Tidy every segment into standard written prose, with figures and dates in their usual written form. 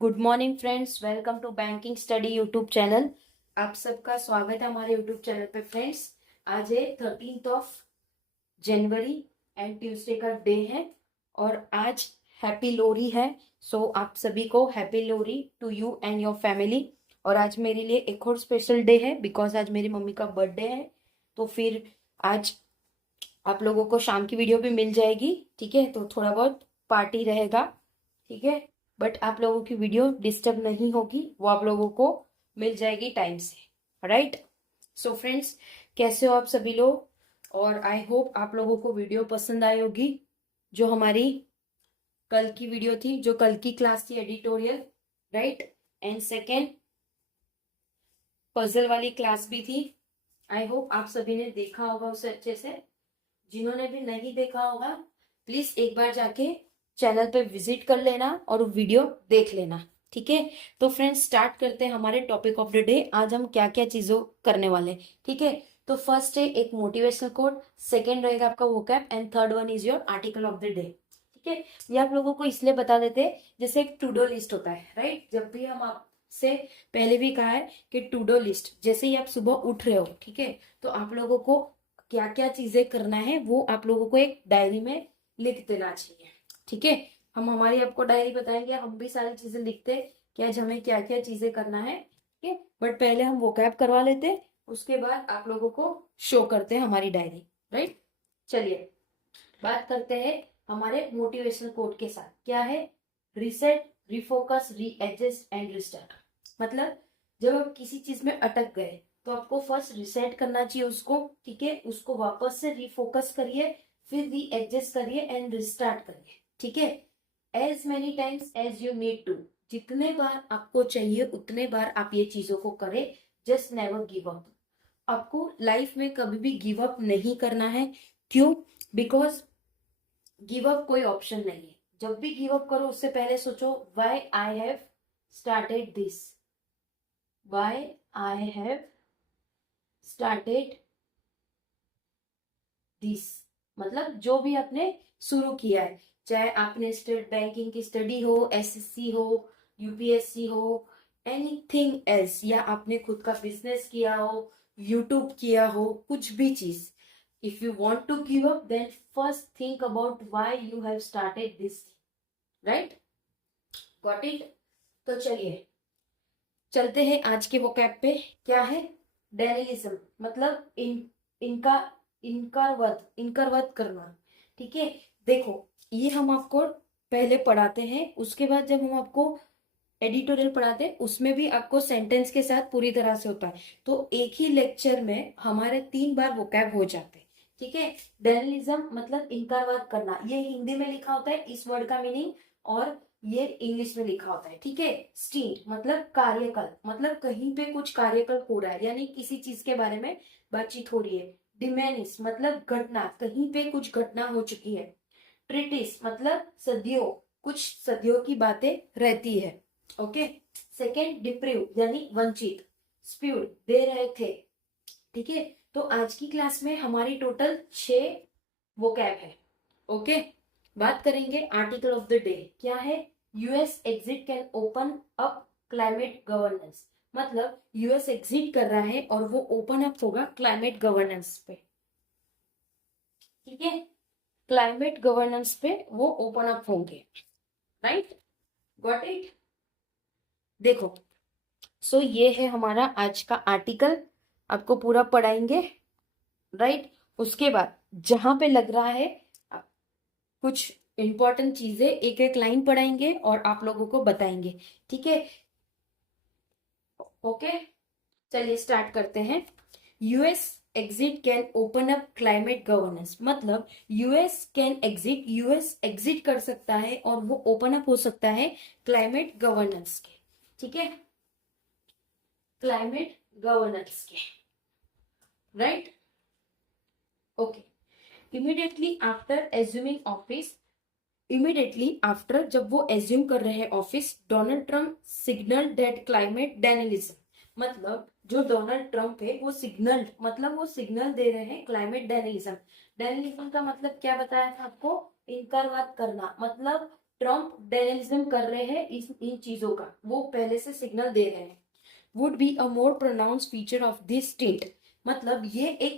Good morning friends, welcome to banking study YouTube channel. आप सबका स्वागत है हमारे यूट्यूब चैनल पे। फ्रेंड्स, आज है 13 जनवरी एंड ट्यूसडे का डे है और आज हैप्पी लोहड़ी है। सो आप सभी को happy Lohri to you and your family. और आज मेरे लिए एक और स्पेशल डे है बिकॉज आज मेरी मम्मी का बर्थडे है। तो फिर आज आप लोगों को शाम की वीडियो भी मिल जाएगी, ठीक है। तो थोड़ा बहुत पार्टी रहेगा, ठीक है। बट आप लोगों की वीडियो डिस्टर्ब नहीं होगी, वो आप लोगों को मिल जाएगी टाइम से, राइट। सो फ्रेंड्स, कैसे हो आप सभी लोग? और आई होप आप लोगों को वीडियो पसंद आई होगी। जो हमारी कल की वीडियो थी, जो कल की क्लास थी editorial, right. And second puzzle वाली क्लास भी थी। आई होप आप सभी ने देखा होगा उसे अच्छे से। जिन्होंने भी नहीं देखा होगा, प्लीज एक बार जाके चैनल पे विजिट कर लेना और वीडियो देख लेना, ठीक है। तो फ्रेंड्स, स्टार्ट करते हैं हमारे टॉपिक ऑफ द डे। आज हम क्या क्या चीजों करने वाले, ठीक है। तो फर्स्ट है एक मोटिवेशनल कोड, सेकेंड रहेगा आपका vocab and third one is your article of the day, ठीक है। ये आप लोगों को इसलिए बता देते हैं, जैसे एक टू डू लिस्ट होता है, राइट। जब भी हम आपसे पहले भी कहा है कि टू डू लिस्ट, जैसे ही आप सुबह उठ रहे हो, ठीक है, तो आप लोगों को क्या क्या चीजें करना है वो आप लोगों को एक डायरी में लिख देना चाहिए, ठीक है। हम हमारी आपको डायरी बताएंगे, हम भी सारी चीजें लिखते हैं कि आज हमें क्या क्या चीजें करना है, ठीक है। बट पहले हम वोकैब करवा लेते हैं, उसके बाद आप लोगों को शो करते हैं हमारी डायरी, राइट। चलिए बात करते हैं हमारे मोटिवेशनल कोड के साथ। क्या है? Reset, refocus, readjust and restart. मतलब जब आप किसी चीज में अटक गए तो आपको फर्स्ट रिसेट करना चाहिए उसको, ठीक है। उसको वापस से रिफोकस करिए, फिर रीएडजस्ट करिए एंड रिस्टार्ट करिए, ठीक है। As many times as you need to, जितने बार आपको चाहिए उतने बार आप ये चीजों को करें। Just never give up. आपको लाइफ में कभी भी गिव अप नहीं करना है। क्यों? बिकॉज गिव अप कोई ऑप्शन नहीं है। जब भी गिव अप करो उससे पहले सोचो why I have started this, why I have started this. मतलब जो भी आपने शुरू किया है, चाहे आपने स्टेट बैंकिंग की स्टडी हो, एसएससी हो, यूपीएससी हो, एनीथिंग एल्स, या आपने खुद का बिजनेस किया हो, यूट्यूब किया हो, कुछ भी चीज। If you want to give up then first think about why you have started this, right. Got it? तो चलिए चलते हैं आज के वोकैब पे। क्या है? डेनिलिज्म, मतलब इनका इनकर वध करना, ठीक है। देखो, ये हम आपको पहले पढ़ाते हैं, उसके बाद जब हम आपको एडिटोरियल पढ़ाते हैं उसमें भी आपको सेंटेंस के साथ पूरी तरह से होता है। तो एक ही लेक्चर में हमारे 3 बार वोकैब हो जाते हैं, ठीक है। डेनिलिज्म मतलब इनकारवाद करना, ये हिंदी में लिखा होता है इस वर्ड का मीनिंग, और ये इंग्लिश में लिखा होता है, ठीक है। स्टींट मतलब कार्यकल, मतलब कहीं पे कुछ कार्यकल हो रहा है, यानी किसी चीज के बारे में बातचीत हो रही है। डिमेनिस मतलब घटना, कहीं पे कुछ घटना हो चुकी है। ट्रिटिस मतलब सदियों, कुछ सदियों की बातें रहती है, ओके। सेकेंड डिप्रिव यानी वंचित। स्प्यूड दे रहे थे, ठीक है। तो आज की क्लास में हमारी टोटल 6 वोकैब है, ओके। बात करेंगे आर्टिकल ऑफ द डे। क्या है? US exit can open up climate governance. मतलब यूएस एग्जिट कर रहा है और वो ओपन अप होगा क्लाइमेट गवर्नेंस पे, ठीक है। क्लाइमेट गवर्नेंस पे वो ओपन अप होंगे, राइट। Got it? देखो, सो ये है हमारा आज का आर्टिकल, आपको पूरा पढ़ाएंगे, राइट। उसके बाद जहां पे लग रहा है कुछ इंपॉर्टेंट चीजें, एक एक लाइन पढ़ाएंगे और आप लोगों को बताएंगे, ठीक है। ओके, चलिए स्टार्ट करते हैं। US exit can open up climate governance, मतलब US can exit, US exit कर सकता है और वो ओपन अप हो सकता है क्लाइमेट गवर्नेंस के, ठीक है। क्लाइमेट गवर्नेंस के, right. Okay. Immediately after assuming office, immediately after जब वो एज्यूम कर रहे हैं office, Donald Trump signal that climate denialism. मतलब जो डोनाल्ड ट्रम्प है वो सिग्नल, मतलब वो सिग्नल दे रहे हैं क्लाइमेट डेनिलिज्म। डेनिलिज्म का मतलब क्या बताया था आपको? इनकारवाद करना, मतलब ट्रम्प डेनिज्म कर रहे हैं इन चीजों का, वो पहले से सिग्नल दे रहे हैं। Would be a more pronounce feature of this state, मतलब ये ये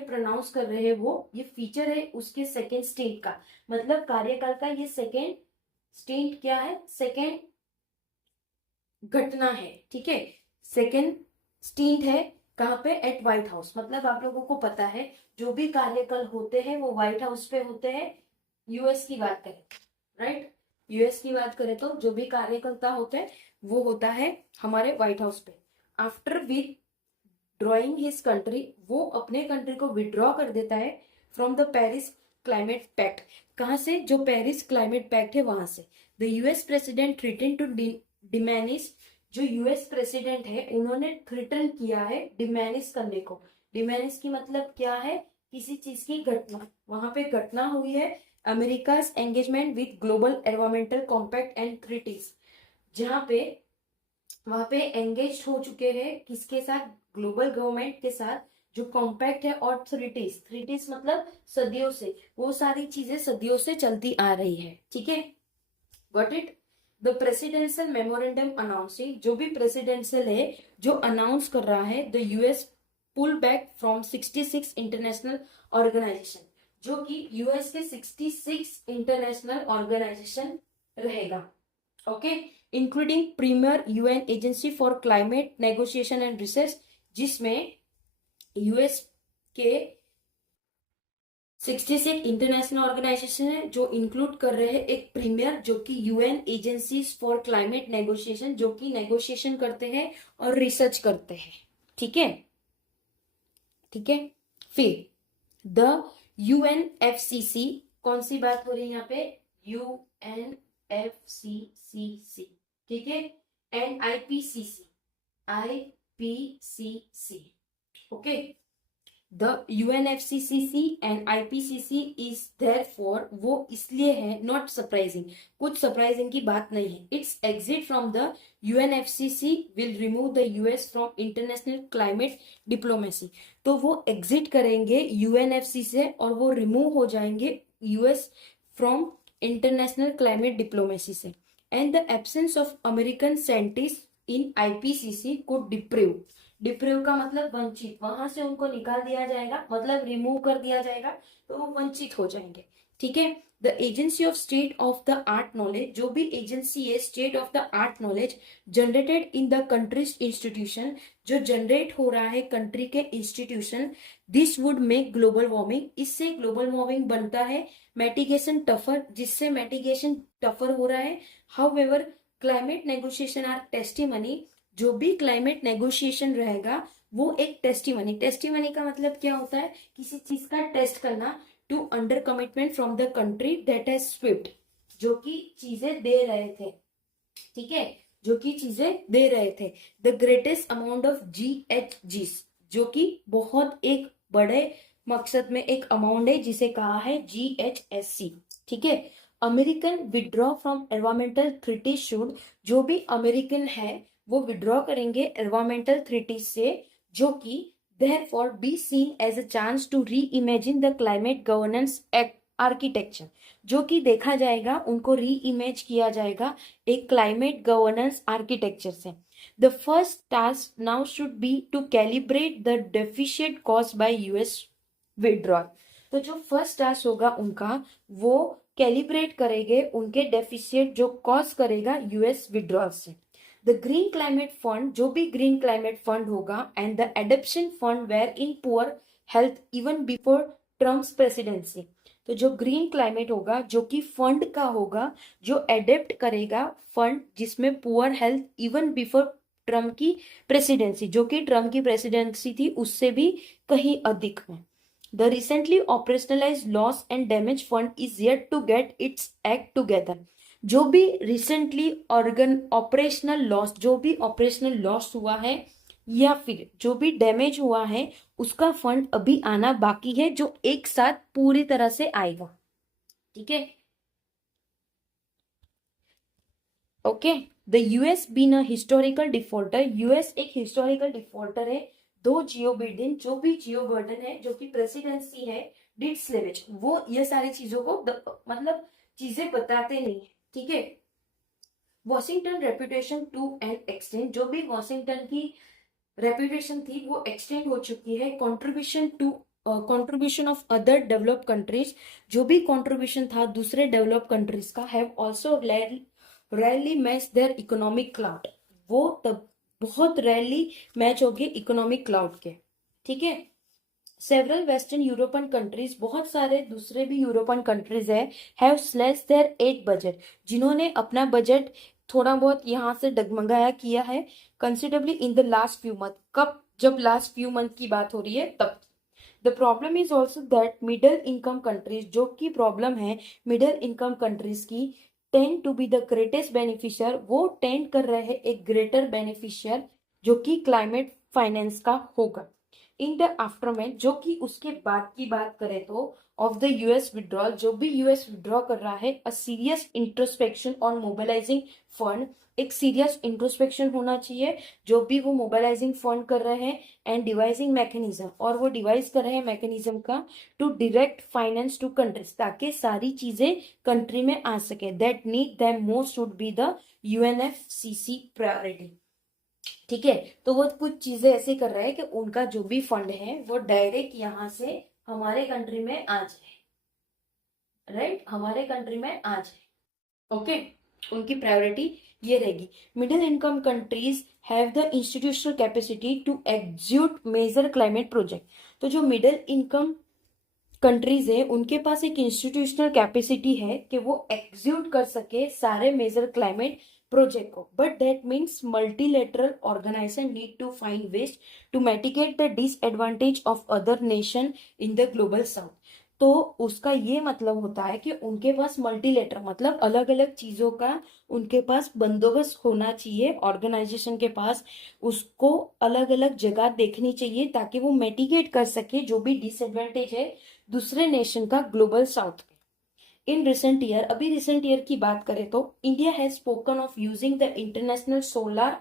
प्रोनाउंस कर रहे हैं, वो ये फीचर है उसके सेकेंड स्टेट का, मतलब कार्यकाल का ये सेकेंड स्टेट क्या है, सेकेंड घटना है, ठीक है। सेकेंड स्टेट है कहाँ पे, एट व्हाइट हाउस, मतलब आप लोगों को पता है जो भी कार्यकाल होते हैं वो व्हाइट हाउस पे होते हैं। यूएस की बात करें, राइट, यूएस की बात करें तो जो भी कार्यकर्ता होते हैं वो होता है हमारे व्हाइट हाउस पे। आफ्टर विदड्रॉइंग हिज कंट्री, वो अपने कंट्री को विड्रॉ कर देता है from the Paris climate pact, कहाँ से, जो पेरिस क्लाइमेट पैक्ट है वहां से। The US president threaten to diminish, जो यूएस प्रेसिडेंट है उन्होंने थ्रेटन किया है डिमैनिश करने को। डिमैनिश की मतलब क्या है, किसी चीज की घटना, वहां पे घटना हुई है, America's engagement with global environmental compact and treaties, जहाँ पे वहां पे एंगेज हो चुके हैं किसके साथ, ग्लोबल गवर्नमेंट के साथ, जो कॉम्पैक्ट है, और थ्रीटीज, थ्रीटीज मतलब सदियों से, वो सारी चीजें सदियों से चलती आ रही है, ठीक है, got it. The presidential memorandum announcing, जो भी प्रेसिडेंशियल है जो अनाउंस कर रहा है, the US pull back from 66 international organisation, जो कि यूएस के 66 इंटरनेशनल ऑर्गेनाइजेशन रहेगा, okay, including premier UN agency for climate negotiation and research, जिसमें यूएस के 66 इंटरनेशनल ऑर्गेनाइजेशन है जो इंक्लूड कर रहे हैं एक प्रीमियर, जो कि UN agencies for climate negotiation, जो कि नेगोशिएशन करते हैं और रिसर्च करते हैं, ठीक है, ठीक है। फिर द यूएनएफसीसी, कौन सी बात हो रही है यहाँ पे, यूएनएफसीसी, ठीक है, and IPCC, IPCC, okay. The UNFCCC and IPCC is therefore, वो इसलिए है, नॉट सरप्राइजिंग, कुछ सरप्राइजिंग की बात नहीं है। It's exit from the UNFCCC will remove the US from international climate diplomacy, तो वो एग्जिट करेंगे यूएनएफसी से और वो रिमूव हो जाएंगे US from international climate diplomacy से। And the absence of American scientist in IPCC को डिप्रिव, डिप्रिव का मतलब वंचित, वहां से उनको निकाल दिया जाएगा, मतलब रिमूव कर दिया जाएगा, तो वो वंचित हो जाएंगे, ठीक है। The agency of state of the art knowledge, जो भी एजेंसी है state of the art knowledge generated in the countries institution, जो जनरेट हो रहा है कंट्री के institution, this would make global warming, इससे ग्लोबल वार्मिंग बनता है, मेटिगेशन टफर, जिससे मेटिगेशन टफर हो रहा है। However climate negotiation are testimony, जो भी क्लाइमेट नेगोशिएशन रहेगा वो एक टेस्टिमनी, टेस्टिमनी का मतलब क्या होता है, किसी चीज का टेस्ट करना, to under commitment from the country that has swift, जो कि चीजें दे रहे थे, ठीक है, जो कि चीजें दे रहे थे। The greatest amount of GHGs, जो कि बहुत एक बड़े मकसद में एक अमाउंट है जिसे कहा है GHSC, ठीक है। American withdraw from environmental treaty should, जो भी अमेरिकन है वो विड्रॉ करेंगे एनवायरमेंटल थ्रेटी से, जो कि therefore be seen as a chance to reimagine the climate governance architecture, जो कि देखा जाएगा, उनको री इमेज किया जाएगा एक क्लाइमेट गवर्नेंस आर्किटेक्चर से। The first task now should be to calibrate the deficient cause by US withdrawal, तो जो फर्स्ट टास्क होगा उनका, वो कैलिब्रेट करेंगे उनके डेफिशिएंट जो कॉज करेगा यूएस विड्रॉल से। द ग्रीन क्लाइमेट फंड, जो भी ग्रीन क्लाइमेट फंड होगा, and the adaptation fund where in poor health even before Trump's presidency, तो जो ग्रीन क्लाइमेट होगा जो कि फंड का होगा, जो एडेप्ट करेगा फंड जिसमें poor health even before Trump की प्रेसिडेंसी, जो कि ट्रम्प की प्रेसिडेंसी थी उससे भी कहीं अधिक में। The recently operationalise loss and damage fund is yet to get its act together, जो भी रिसेंटली ऑपरेशनल लॉस, जो भी ऑपरेशनल लॉस हुआ है या फिर जो भी डैमेज हुआ है उसका फंड अभी आना बाकी है, जो एक साथ पूरी तरह से आएगा, ठीक है, okay. The US been a historical defaulter, US एक हिस्टोरिकल डिफॉल्टर है। दो जियो बिडेन, जो भी जियो बर्डन है जो कि प्रेसिडेंसी है, डिड स्लेवेज, वो ये सारी चीजों को मतलब चीजें बताते नहीं है, ठीक है। Washington reputation to an extend, जो भी वॉशिंगटन की रेपुटेशन थी वो एक्सटेंड हो चुकी है। Contribution of other developed countries, जो भी कंट्रीब्यूशन था दूसरे डेवलप्ड कंट्रीज का, have also rarely match their economic cloud, वो तब बहुत रेयरली मैच हो गए इकोनॉमिक क्लाउड के, ठीक है। सेवरल वेस्टर्न यूरोपियन कंट्रीज, बहुत सारे दूसरे भी यूरोपियन कंट्रीज है, have slash their aid budget, जिन्होंने अपना बजट थोड़ा बहुत यहाँ से डगमगाया किया है considerably in the last few month. कब? जब लास्ट फ्यू मंथ की बात हो रही है तब। The problem is also that middle income countries, जो की प्रॉब्लम है मिडिल इनकम कंट्रीज की, tend to be the greatest beneficiary, वो टेंड कर रहे हैं एक ग्रेटर बेनिफिशियर जो कि क्लाइमेट फाइनेंस का होगा। इन द आफ्टरमेथ, जो कि उसके बाद की बात करें तो ऑफ द यूएस विड्रॉल, जो भी यूएस विड्रॉ कर रहा है, a serious introspection on mobilising fund, एक सीरियस इंट्रोस्पेक्शन होना चाहिए जो भी वो मोबिलाइजिंग फंड कर रहे हैं, एंड डिवाइजिंग मैकेनिज्म, और वो डिवाइस कर रहे हैं मैकेनिज्म का to direct finance to countries, ताकि सारी चीजें कंट्री में आ सके, that need them most would be the UNFCC priority, ठीक है। तो वो कुछ चीजें ऐसे कर रहे हैं कि उनका जो भी फंड है वो डायरेक्ट यहाँ से हमारे कंट्री में आ जाए, राइट, हमारे कंट्री में आ जाए, ओके। उनकी प्रायोरिटी ये रहेगी। Middle income countries have the institutional capacity to execute major climate project, तो जो मिडिल इनकम कंट्रीज है उनके पास एक इंस्टीट्यूशनल कैपेसिटी है कि वो एग्जीक्यूट कर सके सारे मेजर क्लाइमेट प्रोजेक्ट को, but that means multilateral organisation need to find ways to mitigate the disadvantage of other nation in the global south. तो उसका ये मतलब होता है कि उनके पास मल्टीलेटर मतलब अलग अलग चीजों का उनके पास बंदोबस्त होना चाहिए, ऑर्गेनाइजेशन के पास उसको अलग अलग जगह देखनी चाहिए ताकि वो मिटिगेट कर सके जो भी डिसएडवांटेज है दूसरे नेशन का ग्लोबल साउथ में। इन रिसेंट ईयर, अभी रिसेंट ईयर की बात करें तो India has spoken of using the international solar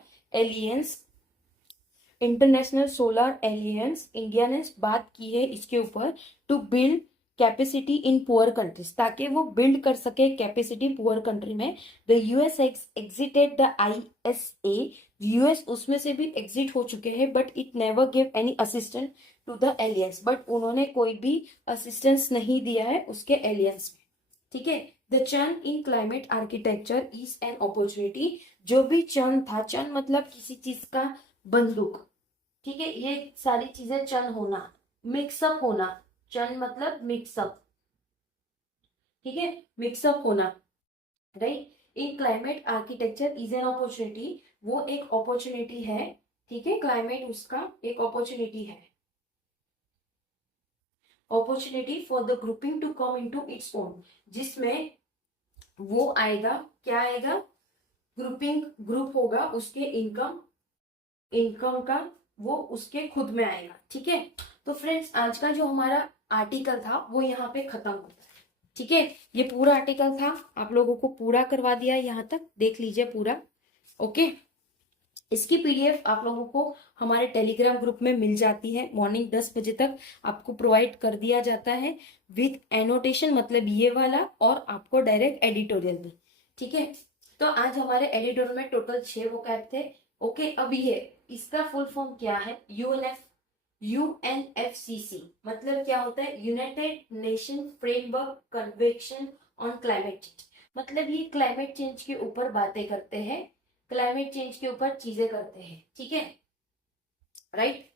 alliance, India ने बात की है इसके ऊपर, to build capacity in poor countries, ताकि वो बिल्ड कर सके कैपेसिटी पुअर कंट्री में। The US exited the ISA, US उसमें से भी एग्जिट हो चुके हैं, but it never give any assistance to the alliance, but उन्होंने कोई भी असिस्टेंस नहीं दिया है उसके एलियंस में, ठीक है। The churn in climate architecture is an opportunity, जो भी चर्न था, चर्न मतलब किसी चीज का बंदूक, ठीक है, ये सारी चीजें चर्न होना, मिक्सअप होना, चर्न मतलब मिक्सअप, ठीक है, मिक्सअप होना, right. In climate architecture is an opportunity, वो एक अपॉर्चुनिटी है, ठीक है, क्लाइमेट उसका एक अपॉर्चुनिटी है, opportunity for the grouping to come into its own, जिसमें वो आएगा, क्या आएगा, ग्रुपिंग, ग्रुप होगा उसके इनकम, इनकम का वो उसके खुद में आएगा, ठीक है। तो फ्रेंड्स आज का जो हमारा आर्टिकल था वो यहाँ पे खत्म होता है, ठीक है। ये पूरा आर्टिकल था, आप लोगों को पूरा करवा दिया, यहाँ तक देख लीजिए पूरा, ओके। इसकी PDF आप लोगों को हमारे टेलीग्राम ग्रुप में मिल जाती है, मॉर्निंग 10 बजे तक आपको प्रोवाइड कर दिया जाता है विद एनोटेशन, मतलब ये वाला, और आपको डायरेक्ट एडिटोरियल भी, ठीक है। तो आज हमारे एडिटोरियल में टोटल 6 वोकैब थे, ओके। अब ये इसका फुल फॉर्म क्या है, UNFCC मतलब क्या होता है, United nation framework convention on climate change, मतलब ये क्लाइमेट चेंज के ऊपर बातें करते हैं, क्लाइमेट चेंज के ऊपर चीजें करते हैं, ठीक है, राइट,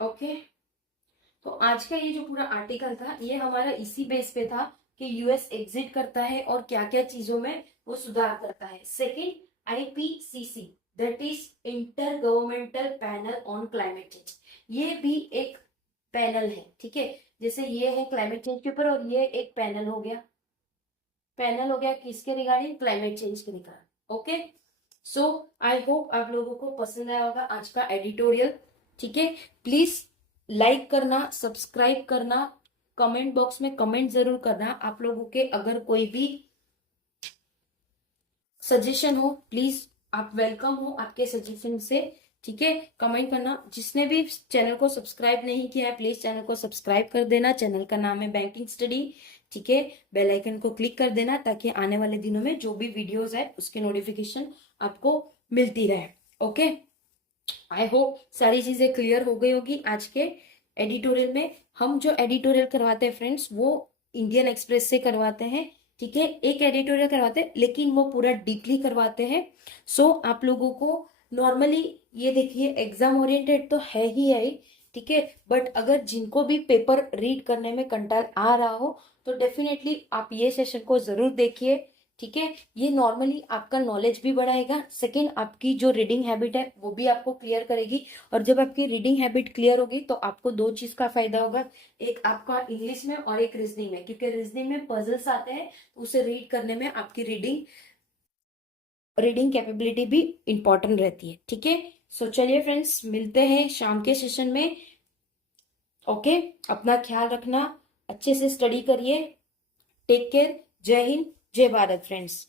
ओके। तो आज का ये जो पूरा आर्टिकल था ये हमारा इसी बेस पे था कि यूएस एग्जिट करता है और क्या क्या चीजों में वो सुधार करता है। Second, IPCC that is inter governmental panel on climate change, ये भी एक पैनल है, ठीक है, जैसे ये है क्लाइमेट चेंज के ऊपर और ये एक पैनल हो गया, पैनल हो गया किसके रिगार्डिंग, क्लाइमेट चेंज के regarding, okay. So I hope आप लोगों को पसंद आया होगा आज का एडिटोरियल, ठीक है। प्लीज लाइक करना, सब्सक्राइब करना, कमेंट बॉक्स में कमेंट जरूर करना, आप लोगों के अगर कोई भी सजेशन हो प्लीज, आप वेलकम हो आपके सजेशन से, ठीक है, कमेंट करना। जिसने भी चैनल को सब्सक्राइब नहीं किया है प्लीज चैनल को सब्सक्राइब कर देना। चैनल का नाम है बैंकिंग स्टडी, ठीक है। बेल आइकन को क्लिक कर देना ताकि आने वाले दिनों में जो भी वीडियोस है उसके नोटिफिकेशन आपको मिलती रहे। ओके, आई होप सारी चीजें क्लियर हो गई होगी। आज के एडिटोरियल में हम जो एडिटोरियल करवाते हैं फ्रेंड्स वो इंडियन एक्सप्रेस से करवाते हैं, ठीक है। एक एडिटोरियल करवाते हैं लेकिन वो पूरा डीपली करवाते हैं। सो आप लोगों को नॉर्मली ये देखिए एग्जाम ओरिएंटेड तो है ही, ठीक है। बट अगर जिनको भी पेपर रीड करने में कंटाल आ रहा हो तो डेफिनेटली आप ये सेशन को जरूर देखिए, ठीक है। ये नॉर्मली आपका नॉलेज भी बढ़ाएगा, सेकंड आपकी जो रीडिंग हैबिट है वो भी आपको क्लियर करेगी। और जब आपकी रीडिंग हैबिट क्लियर होगी तो आपको दो चीज का फायदा होगा, एक आपका इंग्लिश में और एक रीजनिंग में, क्योंकि रीजनिंग में पजल्स आते हैं तो उसे रीड करने में आपकी रीडिंग कैपेबिलिटी भी इंपॉर्टेंट रहती है, ठीक है। सो चलिए फ्रेंड्स, मिलते हैं शाम के सेशन में। ओके, अपना ख्याल रखना, अच्छे से स्टडी करिए। टेक केयर, जय हिंद, जय भारत फ्रेंड्स।